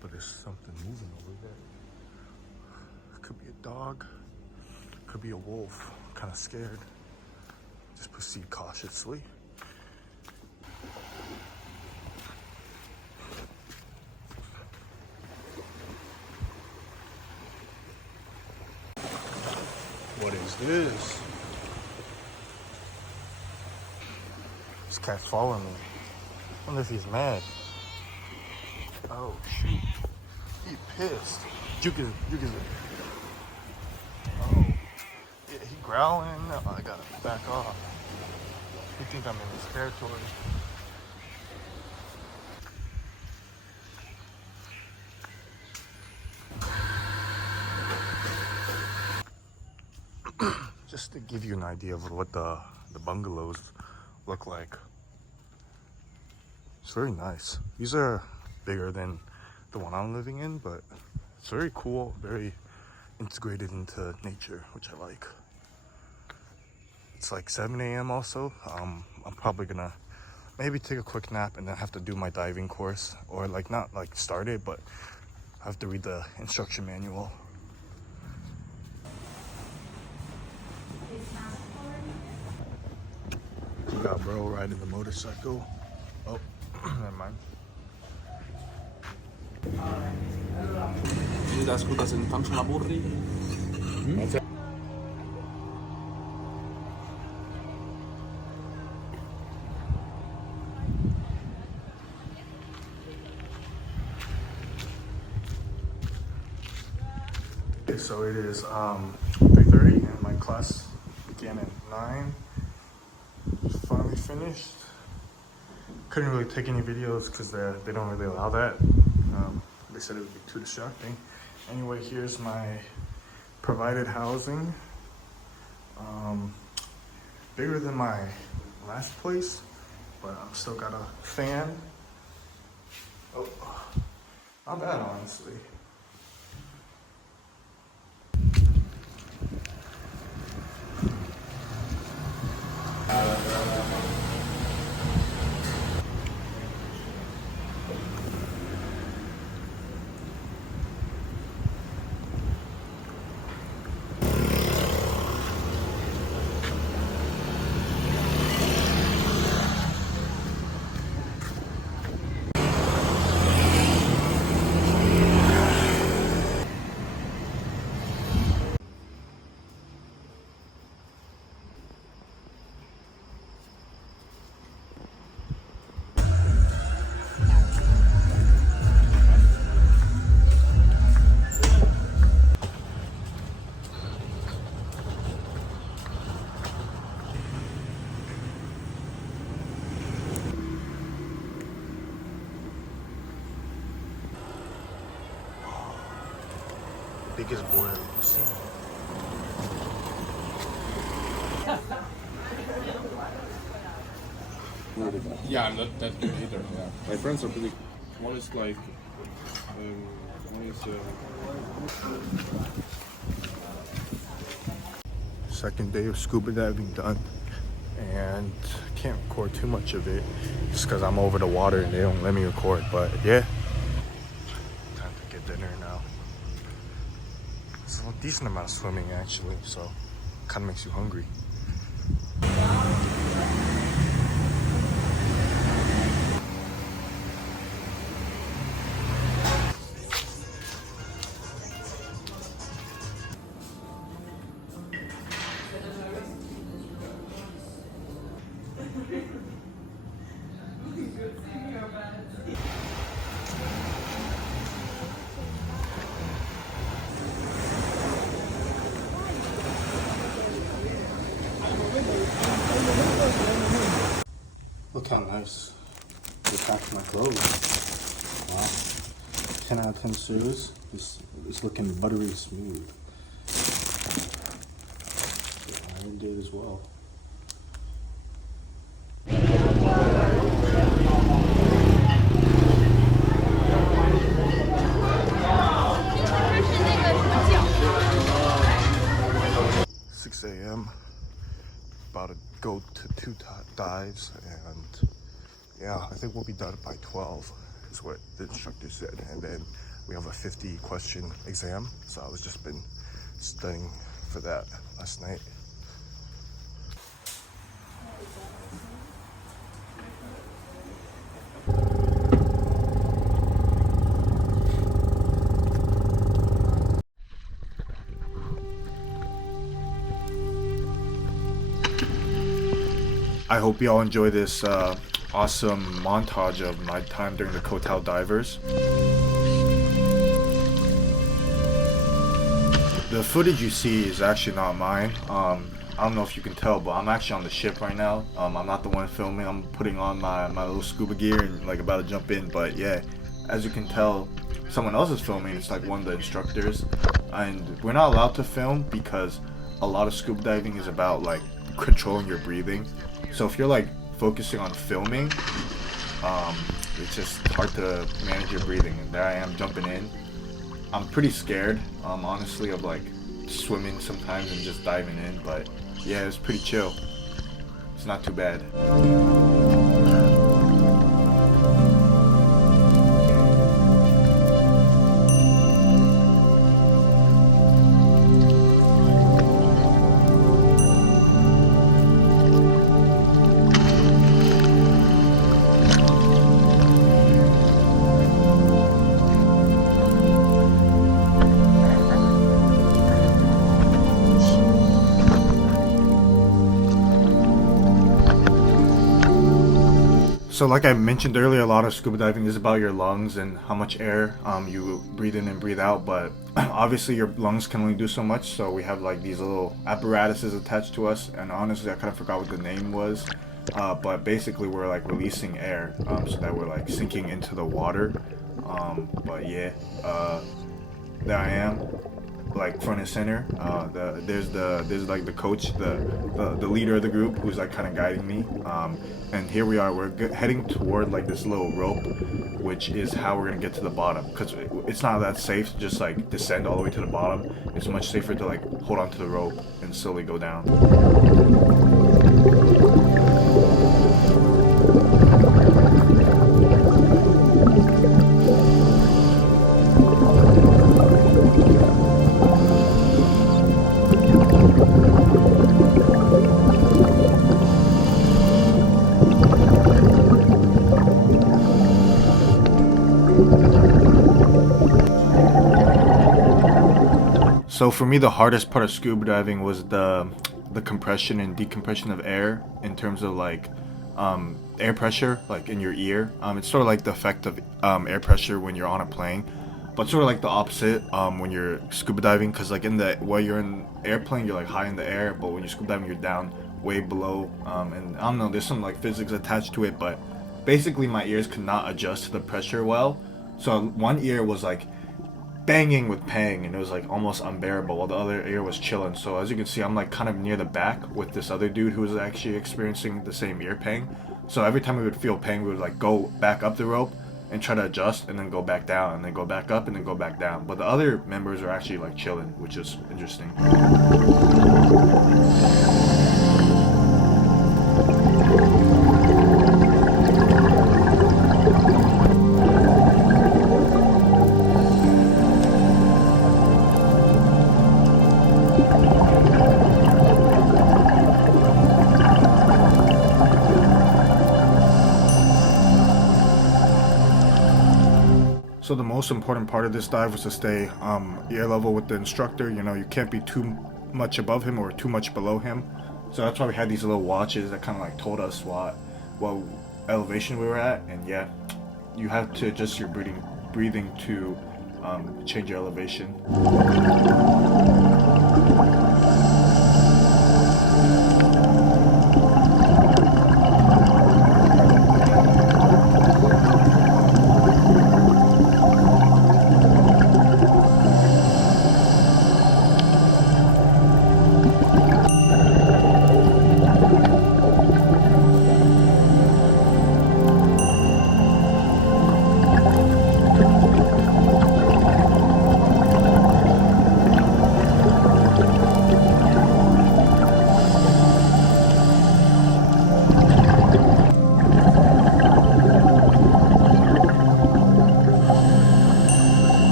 but there's something moving over there. Could be a dog, could be a wolf. I'm kind of scared. Just proceed cautiously. What is this? This cat's following me. I wonder if he's mad. Oh shoot. He pissed. You can. Oh. Yeah, he growling. Oh, I gotta back off. He think I'm in his territory. Just to give you an idea of what the bungalows look like. It's very nice. These are bigger than the one I'm living in, but it's very cool, very integrated into nature, which I like. It's like 7 a.m. also. I'm probably gonna maybe take a quick nap and then have to do my diving course, or like not like start it, but I have to read the instruction manual. You got bro riding the motorcycle. Oh, never mind. Okay, so it is 3:30 and my class began at 9. Finally finished. Couldn't really take any videos because they don't really allow that. They said it would be too distracting. Anyway, here's my provided housing. Bigger than my last place, but I've still got a fan. Oh, not bad, honestly. Biggest boil you've seen. Yeah, I'm not that good either. Yeah, my friends are pretty. One is like, Second day of scuba diving done, and can't record too much of it just because I'm over the water and they don't let me record. But yeah, time to get dinner now. It's a decent amount of swimming actually, so kind of makes you hungry. 'Look how nice they packed my clothes. Wow. 10 out of 10 shoes. It's looking buttery smooth. The iron did as well. A.m. About to go to 2 dives, and yeah, I think we'll be done by 12. That's what the instructor said. And then we have a 50 question exam. So I was just been studying for that last night. I hope y'all enjoy this awesome montage of my time during the Koh Tao Divers. The footage you see is actually not mine. I don't know if you can tell, but I'm actually on the ship right now. I'm not the one filming. I'm putting on my little scuba gear and like about to jump in. But yeah, as you can tell, someone else is filming. It's like one of the instructors, and we're not allowed to film because a lot of scuba diving is about like controlling your breathing. So if you're like focusing on filming, it's just hard to manage your breathing. And there I am jumping in. I'm pretty scared, honestly, of like swimming sometimes and just diving in. But yeah, it's pretty chill. It's not too bad. So like I mentioned earlier, a lot of scuba diving is about your lungs and how much air you breathe in and breathe out, but obviously your lungs can only do so much, so we have like these little apparatuses attached to us, and honestly I kind of forgot what the name was, but basically we're like releasing air so that we're like sinking into the water. But yeah, there I am, like front and center. There's like the coach, the leader of the group, who's like kind of guiding me. And here we are. We're heading toward like this little rope, which is how we're gonna get to the bottom. Because it's not that safe to just like descend all the way to the bottom. It's much safer to like hold on to the rope and slowly go down. So for me, the hardest part of scuba diving was the compression and decompression of air in terms of like air pressure, like in your ear. It's sort of like the effect of air pressure when you're on a plane, but sort of like the opposite when you're scuba diving. Because like while you're in airplane, you're like high in the air, but when you're scuba diving, you're down way below. And I don't know, there's some like physics attached to it, but basically my ears could not adjust to the pressure well. So one ear was like banging with pang, and it was like almost unbearable, while the other ear was chilling. So as you can see, I'm like kind of near the back with this other dude who was actually experiencing the same ear pang. So every time we would feel pain, we would like go back up the rope and try to adjust, and then go back down, and then go back up, and then go back down. But the other members are actually like chilling, which is interesting. So the most important part of this dive was to stay ear level with the instructor. You know, you can't be too much above him or too much below him. So that's why we had these little watches that kind of like told us what elevation we were at. And yeah, you have to adjust your breathing to change your elevation.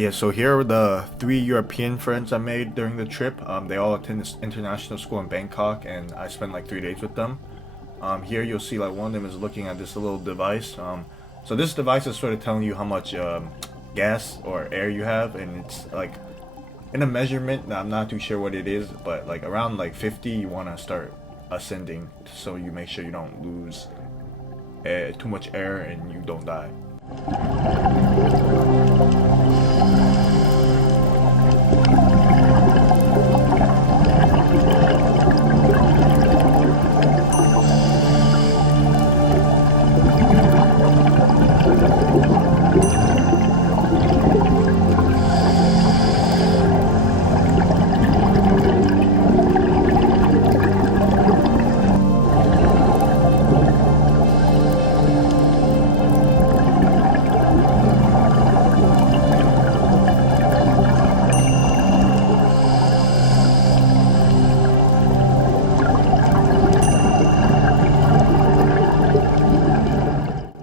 Yeah, so here are the 3 European friends I made during the trip. They all attend this international school in Bangkok, and I spent like 3 days with them. Here you'll see like one of them is looking at this little device. So this device is sort of telling you how much gas or air you have, and it's like in a measurement. I'm not too sure what it is, but like around like 50, you want to start ascending, so you make sure you don't lose too much air and you don't die.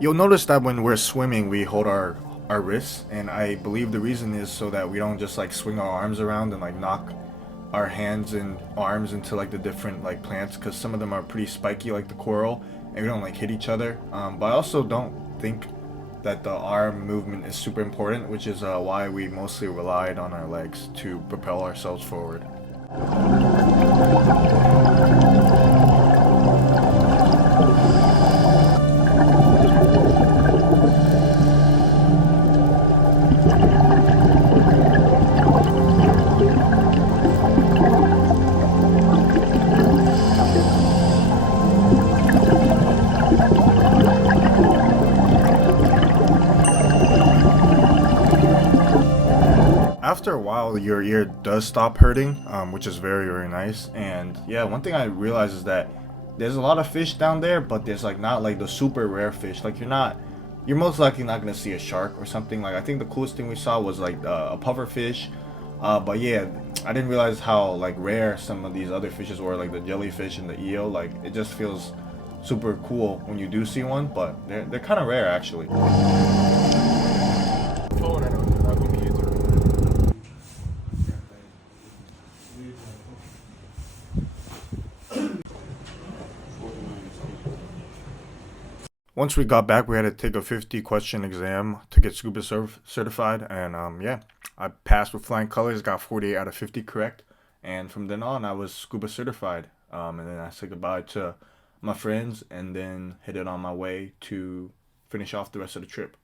You'll notice that when we're swimming, we hold our wrists, and I believe the reason is so that we don't just like swing our arms around and like knock our hands and arms into like the different like plants, because some of them are pretty spiky like the coral, and we don't like hit each other. But I also don't think that the arm movement is super important, which is why we mostly relied on our legs to propel ourselves forward. After a while, your ear does stop hurting, which is very, very nice. And yeah, one thing I realized is that there's a lot of fish down there, but there's like not like the super rare fish. Like you're most likely not gonna see a shark or something. Like I think the coolest thing we saw was like a puffer fish. But yeah, I didn't realize how like rare some of these other fishes were, like the jellyfish and the eel. Like it just feels super cool when you do see one, but they're kind of rare actually. Once we got back, we had to take a 50-question exam to get scuba certified, and yeah, I passed with flying colors, got 48 out of 50 correct, and from then on, I was scuba certified. And then I said goodbye to my friends, and then headed on my way to finish off the rest of the trip.